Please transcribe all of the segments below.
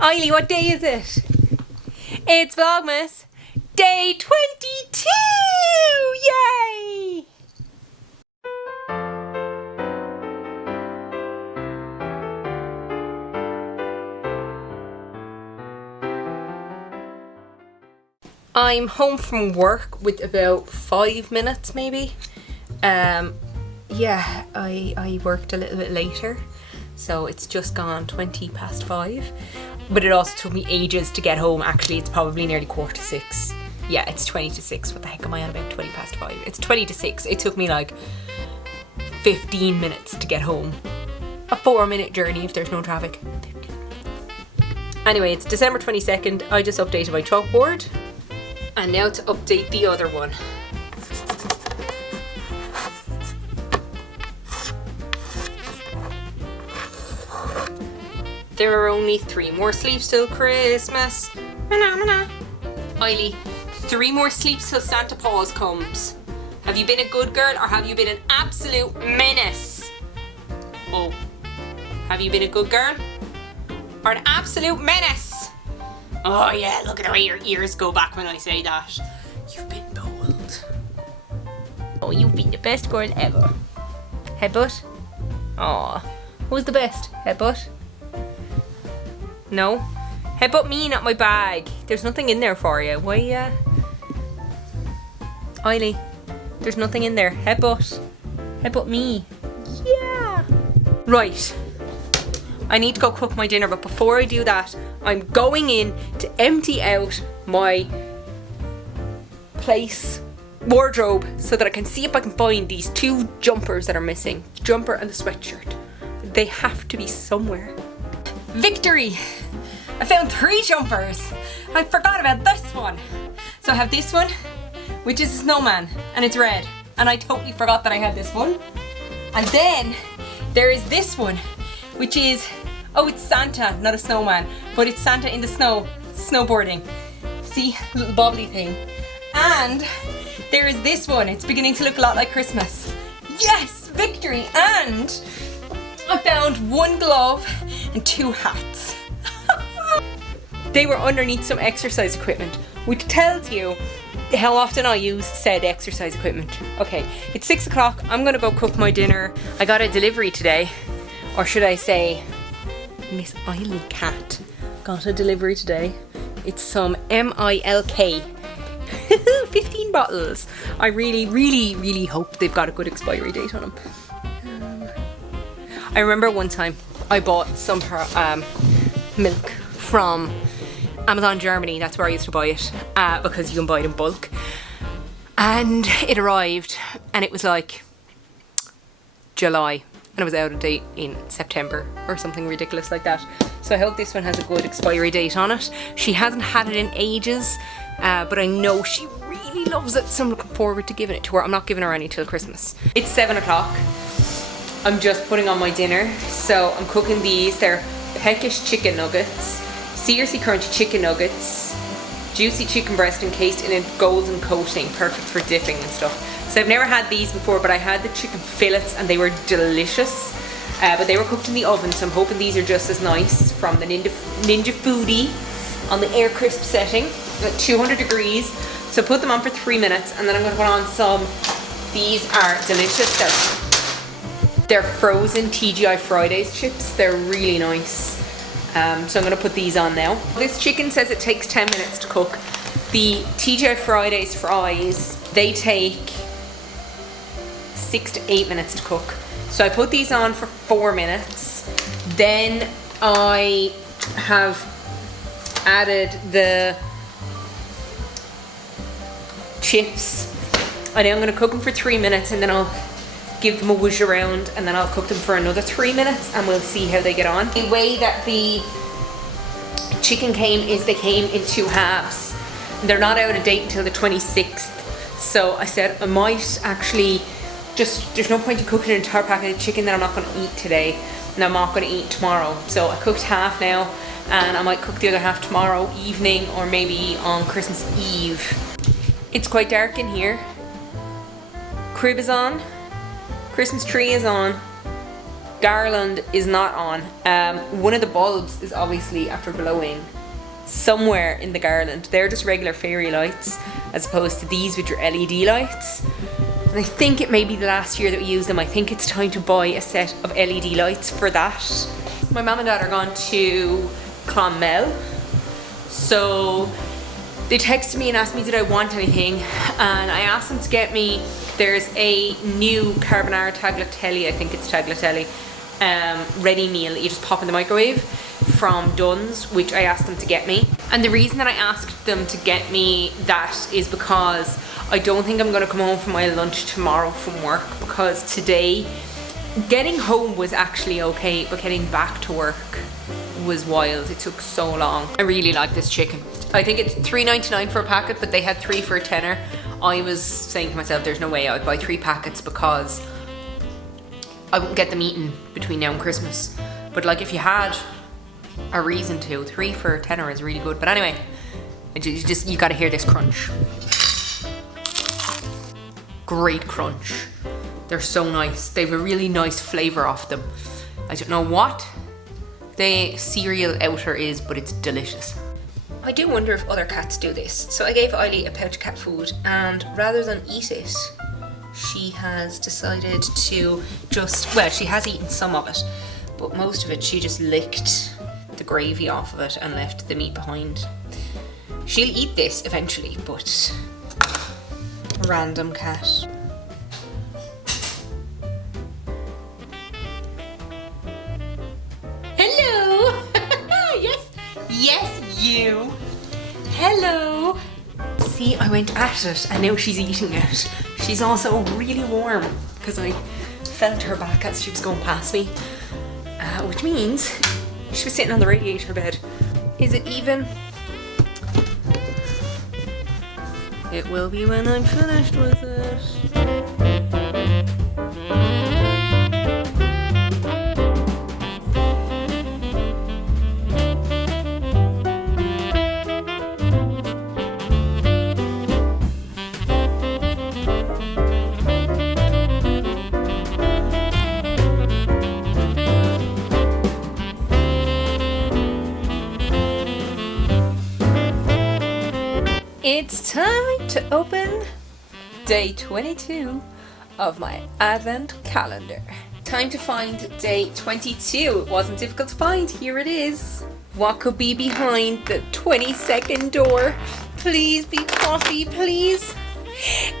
Eiley, what day is it? It's Vlogmas day 22! Yay! I'm home from work with about 5 minutes maybe. Yeah, I worked a little bit later, so it's just gone 5:20. But it also took me ages to get home. Actually, it's probably nearly 5:45. Yeah, it's 20 to 6. What the heck am I on about? 5:20. It's 20 to 6. It took me like 15 minutes to get home. A 4-minute journey if there's no traffic. Anyway, it's December 22nd. I just updated my chalkboard. And now to update the other one. There are only 3 more sleeps till Christmas. Eiley, 3 more sleeps till Santa Claus comes. Have you been a good girl or have you been an absolute menace? Oh, have you been a good girl or an absolute menace? Oh yeah, look at the way your ears go back when I say that. You've been bold. Oh, you've been the best girl ever. Headbutt? Aw, who's the best? Headbutt? No? Headbutt me, not my bag. There's nothing in there for you. Why, Eiley, there's nothing in there. Headbutt. Headbutt me. Yeah. Right. I need to go cook my dinner, but before I do that, I'm going in to empty out my place wardrobe so that I can see if I can find these 2 jumpers that are missing. The jumper and the sweatshirt. They have to be somewhere. Victory! I found 3 jumpers. I forgot about this one. So I have this one, which is a snowman, and it's red. And I totally forgot that I had this one. And then there is this one, which is, oh, it's Santa, not a snowman, but it's Santa in the snow, snowboarding. See, little bobbly thing. And there is this one. It's beginning to look a lot like Christmas. Yes, victory! And I found 1 glove and 2 hats. They were underneath some exercise equipment, which tells you how often I use said exercise equipment. Okay, it's 6 o'clock. I'm gonna go cook my dinner. I got a delivery today, or should I say, Miss Eiley Cat got a delivery today. It's some milk. 15 bottles. I really hope they've got a good expiry date on them. I remember one time I bought some milk from Amazon Germany. That's where I used to buy it because you can buy it in bulk. And it arrived and it was like July and it was out of date in September or something ridiculous like that. So I hope this one has a good expiry date on it. She hasn't had it in ages, but I know she really loves it, so I'm looking forward to giving it to her. I'm not giving her any till Christmas. It's 7 o'clock. I'm just putting on my dinner. So I'm cooking these. They're peckish chicken nuggets, seriously crunchy chicken nuggets, juicy chicken breast encased in a golden coating, perfect for dipping and stuff. So I've never had these before, but I had the chicken fillets and they were delicious. But they were cooked in the oven, so I'm hoping these are just as nice, from the Ninja Foodie on the air crisp setting at 200 degrees. So put them on for 3 minutes and then I'm going to put on some. These are delicious. They're frozen TGI Fridays chips. They're really nice. So I'm going to put these on now. This chicken says it takes 10 minutes to cook. The TGI Fridays fries, they take 6 to 8 minutes to cook. So I put these on for 4 minutes. Then I have added the chips. And I'm going to cook them for 3 minutes and then I'll give them a whoosh around and then I'll cook them for another 3 minutes and we'll see how they get on. The way that the chicken came is they came in 2 halves. They're not out of date until the 26th. So I said I might actually just, there's no point in cooking an entire packet of chicken that I'm not going to eat today and I'm not going to eat tomorrow. So I cooked half now and I might cook the other half tomorrow evening or maybe on Christmas Eve. It's quite dark in here. Crib is on. Christmas tree is on. garland is not on. One of the bulbs is obviously after blowing somewhere in the garland. They're just regular fairy lights as opposed to these which are LED lights. And I think it may be the last year that we used them. I think it's time to buy a set of LED lights for that. My mum and dad are gone to Clonmel. So they texted me and asked me did I want anything, and I asked them to get me, there's a new carbonara tagliatelle, I think it's tagliatelle, ready meal that you just pop in the microwave from Dunne's, which I asked them to get me. And the reason that I asked them to get me that is because I don't think I'm going to come home for my lunch tomorrow from work, because today getting home was actually okay, but getting back to work was wild. It took so long. I really like this chicken. I think it's $3.99 for a packet, but they had 3 for a tenner. I was saying to myself, there's no way I would buy 3 packets because I wouldn't get them eaten between now and Christmas. But like if you had a reason to, 3 for a tenner is really good. But anyway, you gotta hear this crunch. Great crunch. They're so nice. They have a really nice flavour off them. I don't know what the cereal outer is, but it's delicious. I do wonder if other cats do this. So I gave Eiley a pouch of cat food, and rather than eat it, she has decided to just, well, she has eaten some of it, but most of it she just licked the gravy off of it and left the meat behind. She'll eat this eventually, but random cat. Hello! Yes, you. Hello. See, I went at it and now she's eating it. She's also really warm because I felt her back as she was going past me, which means she was sitting on the radiator bed. Is it even? It will be when I'm finished with it. It's time to open day 22 of my advent calendar. Time to find day 22. It wasn't difficult to find. Here it is. What could be behind the 22nd door? Please be coffee, please.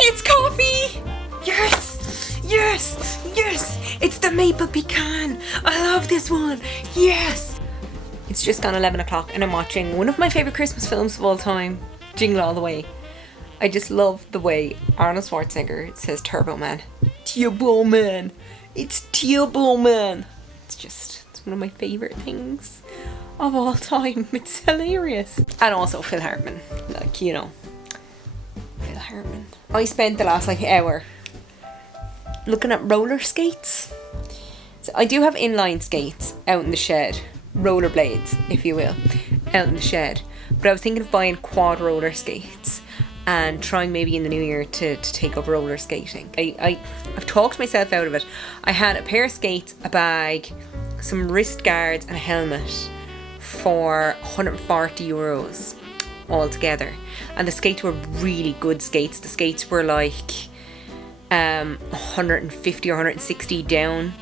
It's coffee! Yes! Yes! Yes! It's the maple pecan. I love this one. Yes! It's just gone 11 o'clock and I'm watching one of my favourite Christmas films of all time, Jingle All the Way. I just love the way Arnold Schwarzenegger says Turbo Man. Turbo Man. It's Turbo Man. It's one of my favourite things of all time. It's hilarious. And also Phil Hartman. Like, you know, Phil Hartman. I spent the last hour looking at roller skates. So I do have inline skates out in the shed. Roller blades, if you will, out in the shed. But I was thinking of buying quad roller skates and trying maybe in the new year to take up roller skating. I've talked myself out of it. I had a pair of skates, a bag, some wrist guards and a helmet for €140 all together. And the skates were really good skates. The skates were like 150 or 160 down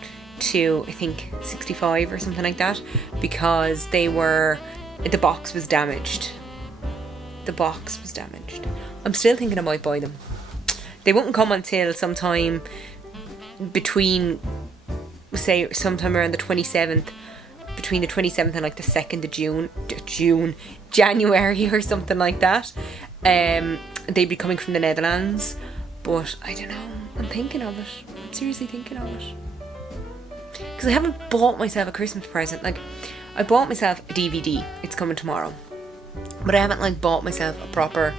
to I think 65 or something like that, because the box was damaged. The box was damaged. I'm still thinking I might buy them. They won't come until sometime between, say, sometime around the 27th, between the 27th and like the 2nd of January or something like that. They'd be coming from the Netherlands, but I don't know. I'm thinking of it. I'm seriously thinking of it. Because I haven't bought myself a Christmas present. Like, I bought myself a DVD. It's coming tomorrow. But I haven't like bought myself a proper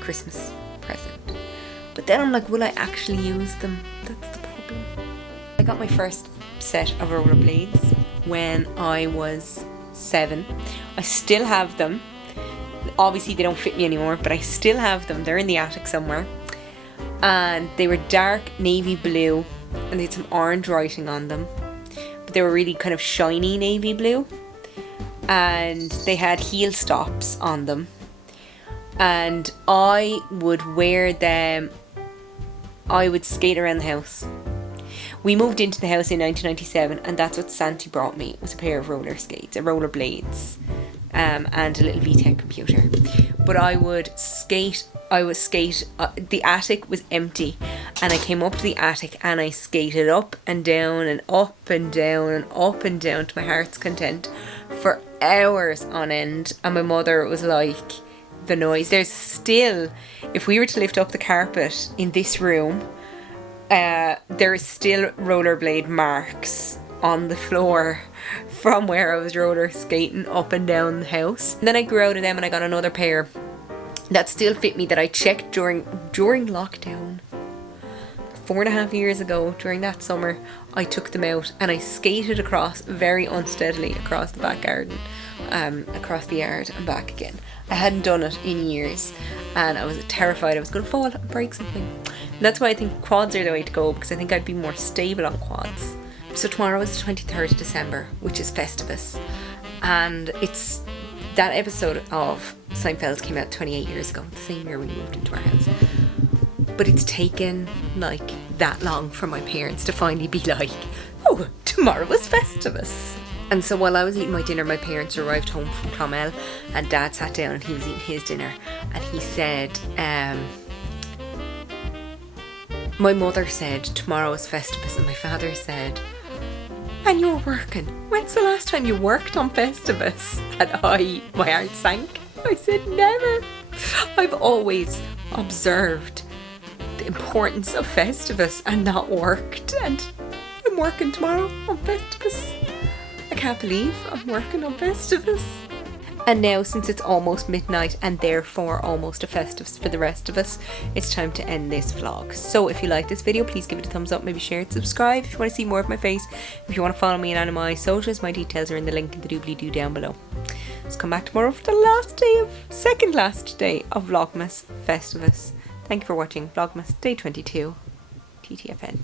Christmas present. But then I'm like, will I actually use them? That's the problem. I got my first set of rollerblades when I was 7. I still have them. Obviously they don't fit me anymore, but I still have them. They're in the attic somewhere. And they were dark navy blue and they had some orange writing on them. but they were really kind of shiny navy blue, and they had heel stops on them, and I would wear them. I would skate around the house. We moved into the house in 1997, and that's what Santi brought me. It was a pair of roller skates, roller blades, and a little VTech computer. But I would skate. The attic was empty, and I came up to the attic and I skated up and down and up and down and up and down to my heart's content for hours on end. And my mother was like, the noise. There's still, if we were to lift up the carpet in this room, there is still rollerblade marks on the floor from where I was roller skating up and down the house. And then I grew out of them and I got another pair that still fit me, that I checked during lockdown 4.5 years ago. During that summer, I took them out and I skated across very unsteadily across the back garden, across the yard and back again. I hadn't done it in years, and I was terrified I was going to fall and break something. And that's why I think quads are the way to go, because I think I'd be more stable on quads. So tomorrow is the 23rd of December, which is Festivus, and it's that episode of Seinfeld came out 28 years ago, the same year we moved into our house. But it's taken like that long for my parents to finally be like, oh, tomorrow is Festivus. And so while I was eating my dinner, my parents arrived home from Clonmel, and Dad sat down and he was eating his dinner, and he said, my mother said tomorrow is Festivus, and my father said, and you're working. When's the last time you worked on Festivus? And my heart sank. I said, never. I've always observed the importance of Festivus and not worked, and I'm working tomorrow on Festivus. I can't believe I'm working on Festivus. And now, since it's almost midnight and therefore almost a Festivus for the rest of us, it's time to end this vlog. So if you like this video, please give it a thumbs up, maybe share it, subscribe if you want to see more of my face. If you want to follow me on any of my socials, my details are in the link in the doobly-doo down below. Let's come back tomorrow for the second last day of Vlogmas Festivus. Thank you for watching Vlogmas Day 22, TTFN.